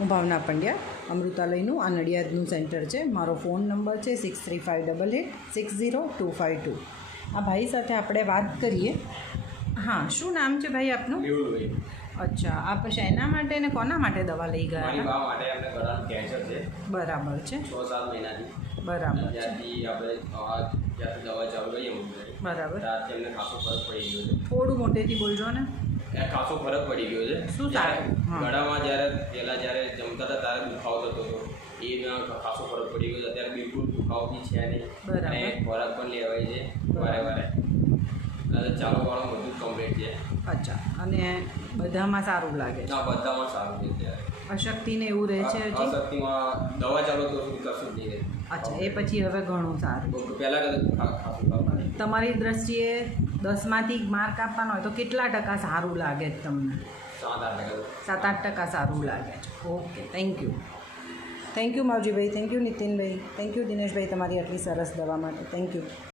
હું ભાવના પંડ્યા, અમૃતાલયનું આ નડિયાદનું સેન્ટર છે. મારો ફોન નંબર છે 6358860252. આ ભાઈ સાથે આપણે વાત કરીએ. હા, શું નામ છે ભાઈ આપનું? મેહુલભાઈ. અચ્છા, આપ શેના માટે ને કોના માટે દવા લઈ ગયા મારી હતા? બા માટે એમને ગળાનું કેન્સર છે. બરાબર છે. 6-7 મહિનાથી. બરાબર છે. ત્યાંથી આપણે જ્યાંથી દવા ચાલુ કરીએ બરાબર. ત્યારથી એમને ખાસો ફરક પડી ગયો છે. થોડું મોટેથી બોલજો ને. એ ખાસો ફરક પડી ગયો છે. શું થાય? હા. ગળામાં પહેલાં જ્યારે જમતા હતા ત્યારે દુખાવો થતો હતો, એમાં ખાસો ફરક પડી ગયો છે. અત્યારે બિલકુલ દુખાવો બી છે નહીં. બરાબર. અને ખોરાક પણ લેવાય છે વારે વારે. ચાલવાનું બધું કમ્પ્લીટ છે. અચ્છા, અને બધામાં સારું લાગે છે? ના, બધામાં સારું છે અત્યારે. અશક્તિને એવું રહે છે હજી? અશક્તિમાં દવા ચાલો તો સુધી કશું જ નહીં રહે. અચ્છા, એ પછી હવે ઘણું સારું. પહેલાં કરતાં ખાસું ખાવાનું. તમારી દ્રષ્ટિએ 10માંથી માર્ક આપવાનો હોય તો કેટલા ટકા સારું લાગે છે તમને? 7-8%. 7-8% સારું લાગે છે. Okay, thank you. Thank you Mavjibhai, thank you Nitinbhai, thank you Dineshbhai તમારી આટલી સરસ દવા માટે. Thank you.